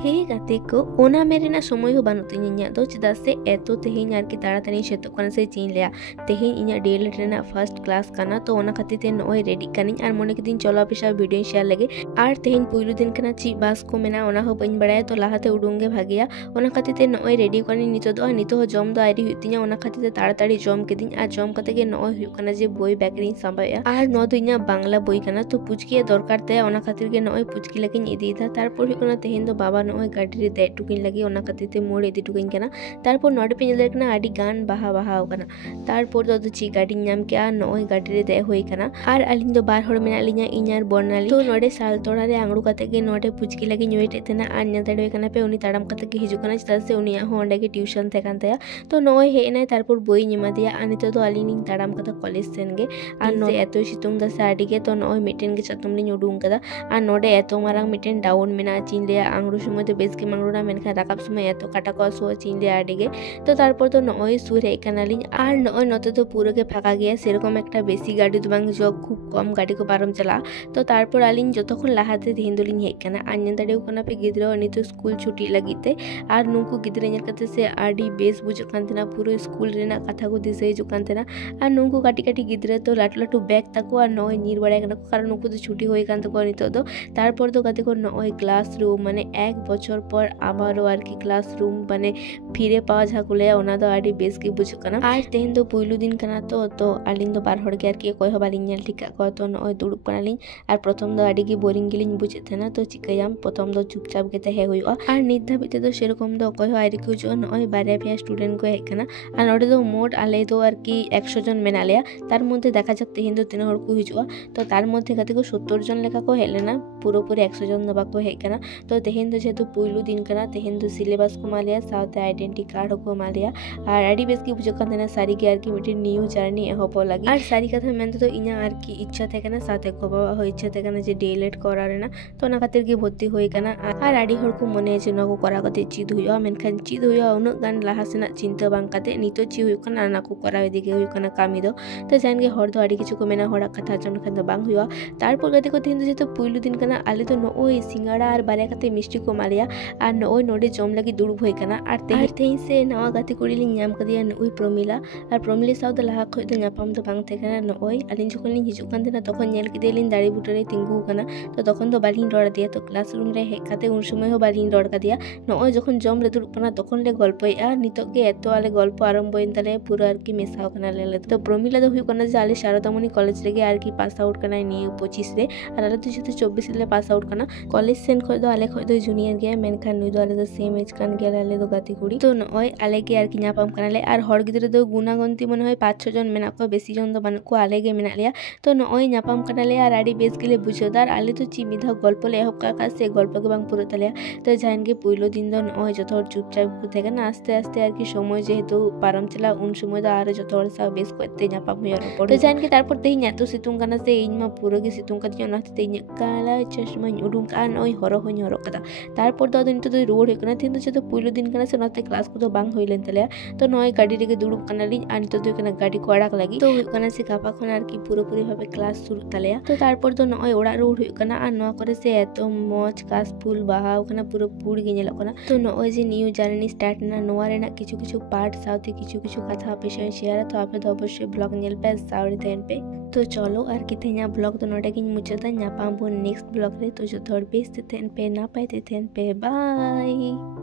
हे गाते को ओना मेरेना समय हो बानु तिन इन्या दो चेदा से एतो तेहेन आर की ताड़ाताड़ी सेतो कना से चीन लिया तेहेन इन्या डेली रेना फर्स्ट क्लास काना तो ओना खातिर ते नोय रेडी कानी आर मोने के दिन चलो पेशा वीडियो शेयर लगे आर तेहेन पुइलु दिन कना ची बास को मेना ओना हो बइन बड़ाय तो लाहाते उडुंगे भागिया ओना खातिर ते नोय रेडी कानी नितो हो जम दो आइरी हुतिया ओना खातिर ते ताड़ाताड़ी जम के दिन आ जम कते के नोय हुय कना जे बोई बैकरिंग सांबाया आर नो दो इन्या बांग्ला बोई काना तो पुचकी दरकार ते ओना खातिर के नोय पुचकी लगिन इदी था तारपर हुय कना तेहेन दो बाबा नोय गाड़ी रे दे टुकिन लगी ओना खातिर ते मोड़ इदी टुकिन कना तारपर नोडे पे जले कना आडी गान बाहा बाहा कना तारपर दो ची गाड़ी नाम के आ नोय गाड़ी रे दे होई कना आर अलिन दो बार होड़ मेना लिnya इኛर बर्नाली तो नोडे साल तोड़ा रे आंगड़ू कते के नोडे पुचकी लगी ᱧᱩᱭ तेना आर ᱧᱮᱞ ᱫᱟᱲᱮ ᱠᱟᱱᱟ ᱯᱮ ᱩᱱᱤ ᱛᱟᱲᱟᱢ ᱠᱟᱛᱮ ᱜᱮ ᱦᱤᱡᱩᱜ ᱠᱟᱱᱟ ᱪᱮᱫᱟᱜ ᱥᱮ ᱩᱱᱤᱭᱟᱜ ᱦᱚᱸ ᱚᱸᱰᱮ ᱜᱮ ᱴᱤᱭᱩᱥᱚᱱ ᱛᱟᱦᱮᱸ ᱠᱟᱱ ᱛᱟᱭᱟ ᱛᱚ ᱱᱚᱜᱼᱚᱭ ᱦᱮᱡ ᱮᱱᱟᱭ ᱛᱟᱨᱯᱚᱨ ᱵᱳᱭᱤᱧ ᱮᱢᱟᱫᱮᱭᱟ ᱟᱨ ᱱᱤᱛᱚᱜ ᱫᱚ ᱟᱹᱞᱤᱧ ᱞᱤᱧ ᱛᱟᱲᱟᱢ ᱠᱟᱫᱟ ᱠᱚᱞᱮᱡᱽ ᱥᱮᱱ ᱜᱮ ᱟᱨ ᱱᱚᱰᱮ ᱮᱛᱚ ᱥᱤᱛᱩᱝ ᱫᱟ ᱥᱮ ᱟᱹᱰᱤ ᱜᱮ ᱛᱚ ᱱᱚᱜᱼᱚᱭ ᱢᱤᱫᱴᱮᱱ ᱜᱮ ᱪᱟᱛᱚᱢ ᱞᱤᱧ ᱩᱰᱩᱝ ᱠᱟᱫᱟ ᱟᱨ ᱱᱚᱰᱮ ᱮᱛᱚ ᱢᱟᱨᱟᱝ ᱢᱤᱫᱴᱮᱱ ᱰᱟᱣᱩᱱ ᱢᱮᱱᱟᱜᱼᱟ ᱪᱤᱧ ᱞᱟᱹᱭᱟ ᱟᱝᱜᱽᱨᱩ ᱥᱚᱢᱚᱭ ᱫᱚ ᱵᱮᱥ ᱜᱮ ᱢᱟᱝᱜᱽᱨᱩᱱᱟ ᱢᱮᱱᱠᱷᱟन ᱨᱟᱠᱟᱵ ᱥᱚᱢᱚᱭ ᱮᱛᱚ ᱠᱟᱴᱟ ᱠᱚ ᱦᱟᱹᱥᱩᱣᱟ ᱪᱤᱧ ᱞᱟᱹᱭᱟ ᱟᱹᱰᱤ ᱜᱮ ᱛᱚ ᱛᱟᱨᱯᱚᱨ ᱫᱚ ᱱᱚᱜᱼᱚᱭ ᱥᱩᱨ ᱦᱮᱡ ᱠᱟᱱᱟᱞᱤᱧ ᱟᱨ ᱱᱚᱜᱼᱚᱭ ᱱᱚᱛᱮ ᱫᱚ ᱯᱩᱨᱟᱹ ᱜᱮ ᱯᱷᱟᱸᱠᱟ ᱜᱮᱭᱟ ᱥᱮᱨᱚᱠᱚᱢ ᱮᱠᱴᱟ ᱵᱮᱥᱤ ᱜᱟᱹᱰᱤ ᱫᱚ ᱵᱟᱝ ᱦᱤᱡᱩᱜᱼᱟ ᱠᱷᱩᱵ कम गाड़ी को पारम चला तो तारपर आलिन जतखन लाहाते तेहेन दोलिन हेज कना आर नेल दाड़ेउ कना पे गिद्रा नितो स्कूल छुट्टी लगिते आर नुकु गिद्रा नेल कते से आडी बेस बुझ कान तेना पूरा स्कूल रेना कथा को दिसे हिजु कान तेना आर नुकु काटी काटी गिद्रा तो लाटू लाटू बैग ताको आर नय नीर बड़ाय कना कारण नुकु तो छुट्टी होय कान तको नितो दो तारपर तो गाते को नय क्लासरूम माने एक बछर पर आबारो आर की क्लासरूम माने फिरे पावा झाकुले ओना दो आडी बेस की बुझ कना आर तेहेन दो पुइलु दिन कना तो आलिन दो बार हड़ के आर की कोय हो बालिन नेल ठिका को तो नय दुड़ुब कनालिन आर प्रथम दो आडी की बोरिंग गिलिन बुझे थेना तो चिकायाम प्रथम दो चुपचाप के तहे हुआ आर नित धाबित दो सेरकम दो कोय हो आइरी को जो नय बारे पे स्टूडेंट को हेज कना आर नोडे दो मोट आले दो आर की 100 जन मेना लेया तार मध्य देखा जाक तेहेन दो तीन हड़ को हिजुआ तो तार मध्य गाते को 70 जन लेखा को हेलेना पूरा पूरी 100 जन दो बाको हेज कना तो तेहेन दो जेतु पुइलु दिन कना तेहेन दो सिलेबस को मालिया साथे आइडेंटिटी कार्ड को मालिया आर आडी बेस की बुझ कान तेना सारी के आर की मिटे न्यू जर्नी एहोपो लगी आर सारी कथा मेन तो इना आर की इच्छा थे कना साथे को बाबा हो इच्छा थे कना जे डीएलएड करा रेना तो ना खातिर के भर्ती होई कना आर आडी हड़ को मने जे नको करा कते चीज हुआ मेनखान चीज हुआ उन गान लाहा सेना चिंता बांग कते नितो ची हुई कना ना को करा दिके हुई कना कामी दो तो जान के हड़ दो आडी किछु को मेना हड़ा कथा जन खान दो बांग हुआ तारपर गते को दिन जे तो पुइलु दिन कना आले तो नोय सिंगाड़ा आर बारे कते मिष्टी को मालिया आर नोय नोडे जम लगी दुड़ुब होई कना आर तेही से नवा गति कुड़ी लिन नाम कदिया नोय प्रमिला आर प्रमिला साउ द लाहा खय दो नापाम दो बांग थे कना नोय आलिन जखन लिन हिजु कान देना तखन नेल के देलिन दाड़ी बुटरे तिंगु कना तो तखन दो बालिन रड़ दिया तो क्लासरूम रे हेज काते उन समय हो बालिन रड़ का दिया नोय जखन जम रे दुड़ुब कना तखन ले गल्पया नितो के एतो आले गल्प आरंभयन तले पूरा आर की मेसाव कना ले तो प्रमिला दो हुई कना जे आले शारदामणि कॉलेज रे आर की पास आउट कना नियो 25 रे आर आले तो जते 24 ले पास आउट कना कॉलेज सेन खय दो आले खय दो जूनियर गया मेनखान नुई दो आले दो सेम एज कान गया आले दो गाती कुड़ी तो नोय आले के आर की नापाम कना ले आर हड़ गिदरे दो गुनागंती मन होय 5-6 जन मेना को बेसी जन दो बानु को आले गे मेना लिया तो नोय नापाम कना ले आर आडी बेस गेले बुझदार आले तो ची मिधा गल्प ले एहब का से गल्प के बांग पुरो तले तो जान के पुइलो दिन दो नोय जतो हड़ चुपचाप को थे ना आस्ते आस्ते आर की समय जेहेतु पारम चला उन समय दो आर जतो हड़ सा बेस को एते नापाम हुई रोपड़ तो जान के तारपर तेही ᱧᱟᱛᱚ सितुंग कना से ᱤᱧ मा पूरा गे सितुंग कदी ओना ते ᱤᱧ काला चश्मा उडुंग का नोय हरो होኝ हरो कदा तारपर दो दिन तो रोड हेकना थिन तो जतो पुइलो दिन कना से ओनाते क्लास को दो बांग होई लेन तले तो नोय गाड़ी रे दुड़ुब कना लिन आन तो दो कना गाड़ी को अड़ाक लगी तो कना से गापा खन आर की पूरा पूरी भाबे क्लास शुरू तले तो तारपर दो नोय ओड़ा रोड होय कना आर नोआ करे से एतो मौज कास फूल बाहाव कना पूरा पूड़ गे नेलो कना तो नोय जे न्यू जर्नी स्टार्ट ना नोआ रेना किछु किछु पार्ट साथे किछु किछु कथा पे शेयर तो आपे दो अवश्य ब्लॉग नेल पे सावरी तेन पे तो चलो आर की तेना ब्लॉग तो नोडे गिन मुचादा ᱧᱟᱯᱟᱢ ᱵᱚᱱ नेक्स्ट ब्लॉग रे तो जो थर्ड बेस तेन पे ना पाए तेन पे बाय।